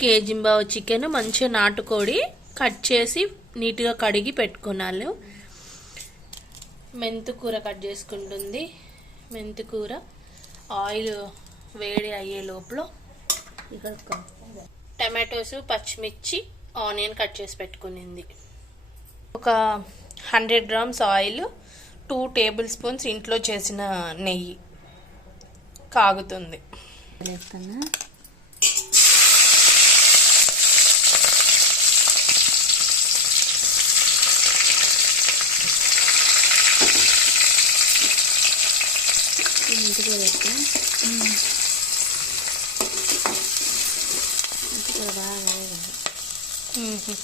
KG chicken మంచిగా నాటుకోడి cut చేసి నీట్గా కడిగి పెట్టుకున్నాను. మెంతు కూర కట్ చేసుకుంటుంది. మెంతు కూర ఆయిల్ వేడి అయ్యే లోపల టమాటోస్ పచ్చిమిర్చి ఆనియన్ కట్ చేసి పెట్టుకునింది. ఒక hundred grams oil two tablespoons ఇంట్లో చేసిన నెయ్యి కాగుతుంది. ఇంటికి పెట్టి ఇంటికి బాగా వేగాలి. మ్మ్.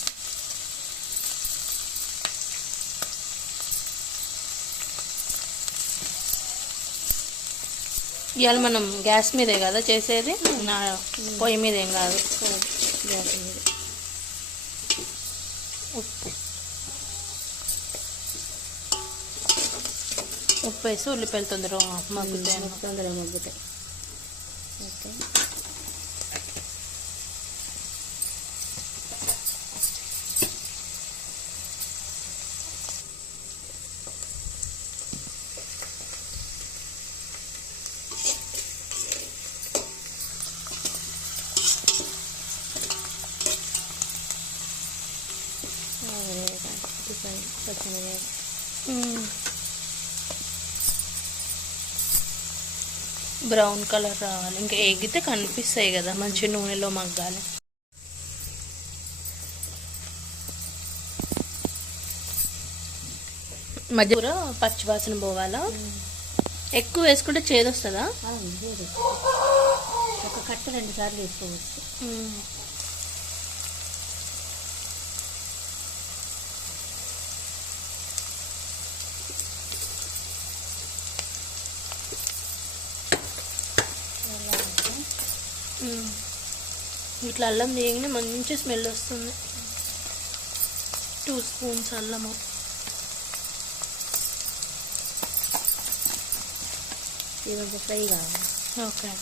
ఇవాళ మనం గ్యాస్ మీదే కదా చేసేది? నా పొయ్యి మీద ఏం కాదు గ్యాస్ మీద. ఉప్పు. ఉప్పు వేసి ఉల్లిపాయలు తొందరగా మగ్గుతాయి తొందరగా మగ్గుతాయి ఓకే పచ్చిమిరపకాయ బ్రౌన్ కలర్ రావాలి. ఇంకా ఎగితే కనిపిస్తాయి కదా మంచి నూనెలో మగ్గాలి. మధ్య కూర పచ్చివాసన పోవాలా? ఎక్కువ వేసుకుంటే చేదొస్తుందా. ఒక కట్ట రెండు సార్లు వేసుకోవచ్చు. ఇట్లా అల్లం తీయగానే మంచి స్మెల్ వస్తుంది. టూ స్పూన్స్ అల్లము. ఇది ఫ్రై కావాలి. ఓకే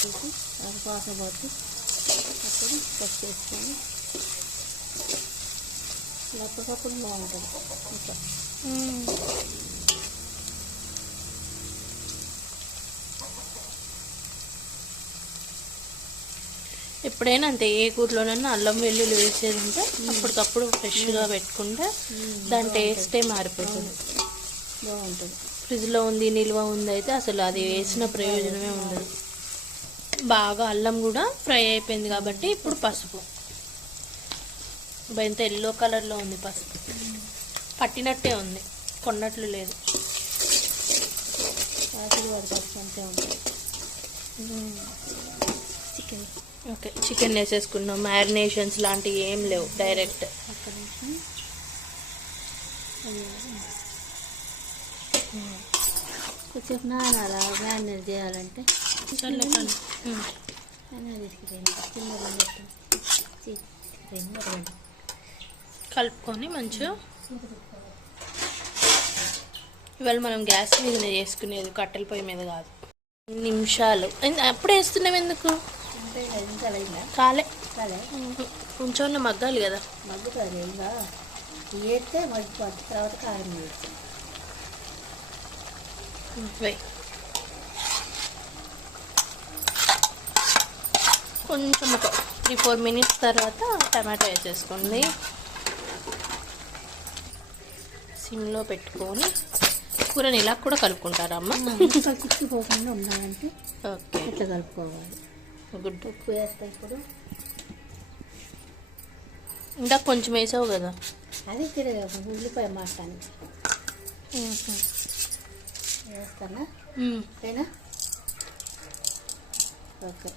వేసి పోతే అప్పుడు కట్ చేసుకొని అప్పటికప్పుడు బాగుంటుంది ఇంకా. ఎప్పుడైనా అంతే ఏ కూరలోనైనా అల్లం వెల్లుల్లి వేసేది ఉంటే అప్పటికప్పుడు ఫ్రెష్గా పెట్టుకుంటే దాని టేస్టే మారిపోతుంది. బాగుంటుంది. ఫ్రిడ్జ్లో ఉంది నిల్వ ఉంది అయితే అసలు అది వేసిన ప్రయోజనమే ఉండదు. బాగా అల్లం కూడా ఫ్రై అయిపోయింది కాబట్టి ఇప్పుడు పసుపు. ఎంత ఎల్లో కలర్లో ఉంది పసుపు. పట్టినట్టే ఉంది. కొన్నట్లు లేదు. అంతే ఉంటుంది చికెన్ ఓకే చికెన్ వేసేసుకున్నాం. మ్యారినేషన్స్ లాంటివి ఏం లేవు డైరెక్ట్. కొంచెం నానాల చేయాలంటే కలుపుకొని మంచిగా ఇవాళ మనం గ్యాస్ మీదనే చేసుకునేది కట్టెల పొయ్యి మీద కాదు. నిమిషాలు. అప్పుడు వేస్తున్నాం ఎందుకు? కాలే. కొంచెం మగ్గాలి కదా. మగ్గుతుంది ఇంకా. వేస్తే మగ్గిపోతుంది తర్వాత కారం వేసి. వెయ్ కొంచెం ఒక త్రీ ఫోర్ మినిట్స్ తర్వాత టమాటో వేసేసుకోండి సిమ్లో పెట్టుకొని కూరని ఇలా కూడా కలుపుకుంటారా అమ్మ ఇంకా కుక్కిపోకుండా ఉండాలంటే ఓకే. ఇట్లా కలుపుకోవాలి? గుడ్ ఉప్పు వేస్తా ఇప్పుడు. ఇందాక కొంచెం వేసావు కదా. అది తిరగ ఉల్లిపాయ మాటానికి వేస్తానా మ్మ్. ఓకేనా ఓకే.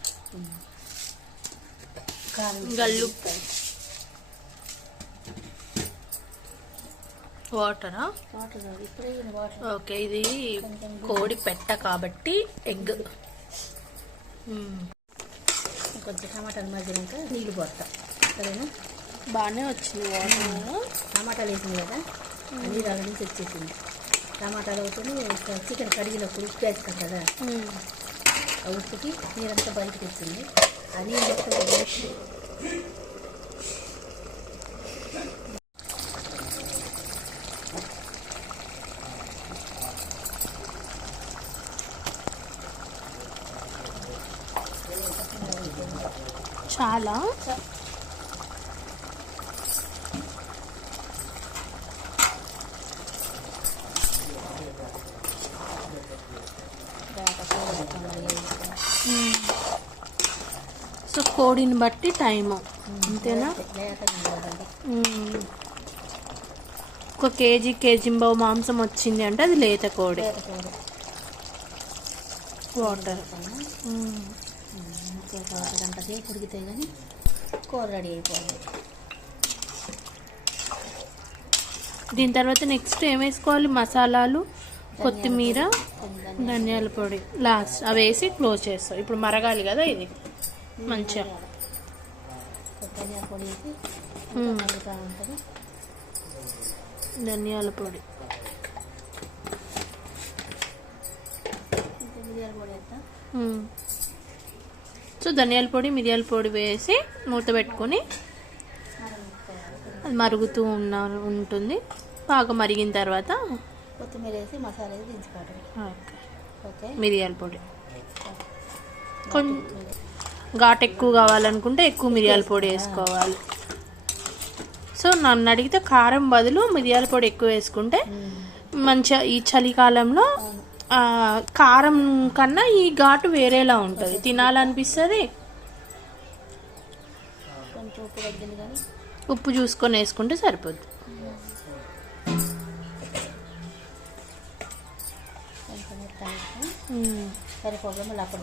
కారం గల్లు. వాటరా? వాటర్ కాదు ఇప్పుడే ఈ వాటర్. ఓకే ఇది కోడి పెట్ట కాబట్టి ఎగ్. కొంచెం టమాటాలు మధ్యనాక నీళ్ళు పోస్తాం. సరేనా? బాగానే వచ్చింది వాటర్. టమాటాలు వేసింది కదా? నీళ్ళు అలా నుంచి వచ్చేసింది. టమాటాలు అవుతుంది చికెన్ కడిగినప్పుడు ఉప్పు వేస్తాం కదా. ఆ ఉప్పుకి నీరంతా బయటకు వచ్చింది. ఆ నీళ్ళు మొత్తం చాలా? సో కోడిని బట్టి టైము. అంతేనా. ఒక కేజీ కేజీ బావు మాంసం వచ్చింది అంటే అది లేత కోడి. వాటర్. గంట సేపు ఉడికితే కానీ కూర రెడీ దీని తర్వాత నెక్స్ట్ ఏం వేసుకోవాలి? మసాలాలు. కొత్తిమీర ధనియాల పొడి. లాస్ట్ అవి వేసి క్లోజ్ చేస్తాం. ఇప్పుడు మరగాలి కదా ఇది. మంచిగా. ధనియాల పొడి. Hmm. సో ధనియాల పొడి మిరియాల పొడి వేసి మూత పెట్టుకొని అది మరుగుతూ ఉన్న ఉంటుంది. బాగా మరిగిన తర్వాత కొత్తిమీర వేసి మసాలా వేసి దించుకోవడం ఓకే. మిరియాల పొడి. కొంచెం ఘాట్ ఎక్కువ కావాలనుకుంటే ఎక్కువ మిరియాల పొడి వేసుకోవాలి. సో నన్ను అడిగితే కారం బదులు మిరియాల పొడి ఎక్కువ వేసుకుంటే మంచిగా ఈ చలికాలంలో కారం కన్నా ఈ ఘాటు వేరేలా ఉంటుంది. తినాలనిపిస్తుంది. ఉప్పు చూసుకొని వేసుకుంటే సరిపోద్ది. మ్మ్. సరిపోగా మళ్ళీ అప్పుడు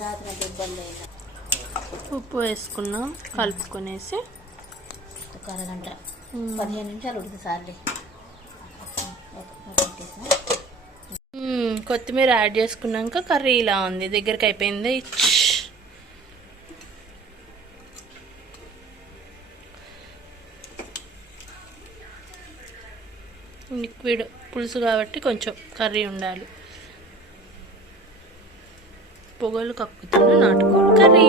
రాత్రి నాకు ఇబ్బంది అయింది ఉప్పు వేసుకున్నాం కలుపుకొనేసి. ఒక అరగంట. పదిహేను నిమిషాలు ఉడికి సార్లే. కొత్తిమీర యాడ్ చేసుకున్నాక కర్రీ ఇలా ఉంది. దగ్గరికి అయిపోయింది. లిక్విడ్ పులుసు కాబట్టి కొంచెం కర్రీ ఉండాలి. పొగలు కక్కుతున్న నాటుకోడి కర్రీ.